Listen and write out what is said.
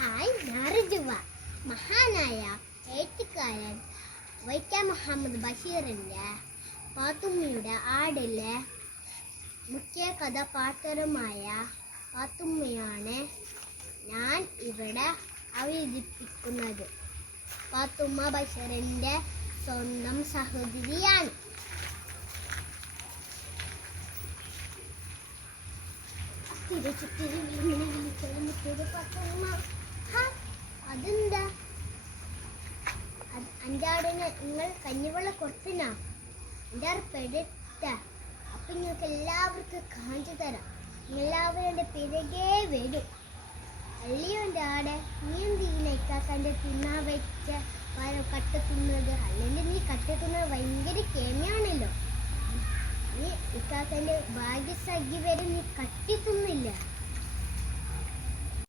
Hi, ഞാൻ റിജുവ. മഹാനായ എഴുത്തുകാരൻ വൈക്കം മുഹമ്മദ് ബഷീറിൻ്റെ പാത്തുമ്മയുടെ ആടിലെ മുഖ്യ കഥാപാത്രമായ പാത്തുമ്മയാണ് ഞാൻ ഇവിടെ അവതരിപ്പിക്കുന്നത്. പാത്തുമ്മ ബഷീറിൻ്റെ സ്വന്തം സഹോദരിയാണ്. അതെന്താ അഞ്ചാടിന് നിങ്ങൾ കഞ്ഞിവെള്ളം കൊടുത്തിനാ? എൻ്റെ പെടുത്ത അപ്പൊ നിങ്ങൾക്ക് എല്ലാവർക്കും കാണിച്ചു തരാം. എല്ലാവരും എൻ്റെ പിറകെ വരും. അള്ളിയോൻ്റെ ആടെ നീ എന്തിങ്ങനെ ഇക്കാക്കാൻ്റെ തിന്നാ വെച്ച കട്ട തിന്നത്? അല്ലെങ്കിൽ നീ കട്ട തിന്നത് ഭയങ്കര കേമയാണല്ലോ. നീ ഇക്കാക്കാൻ്റെ ഭാഗ്യസഖി വരെ നീ കട്ടി തിന്നില്ല.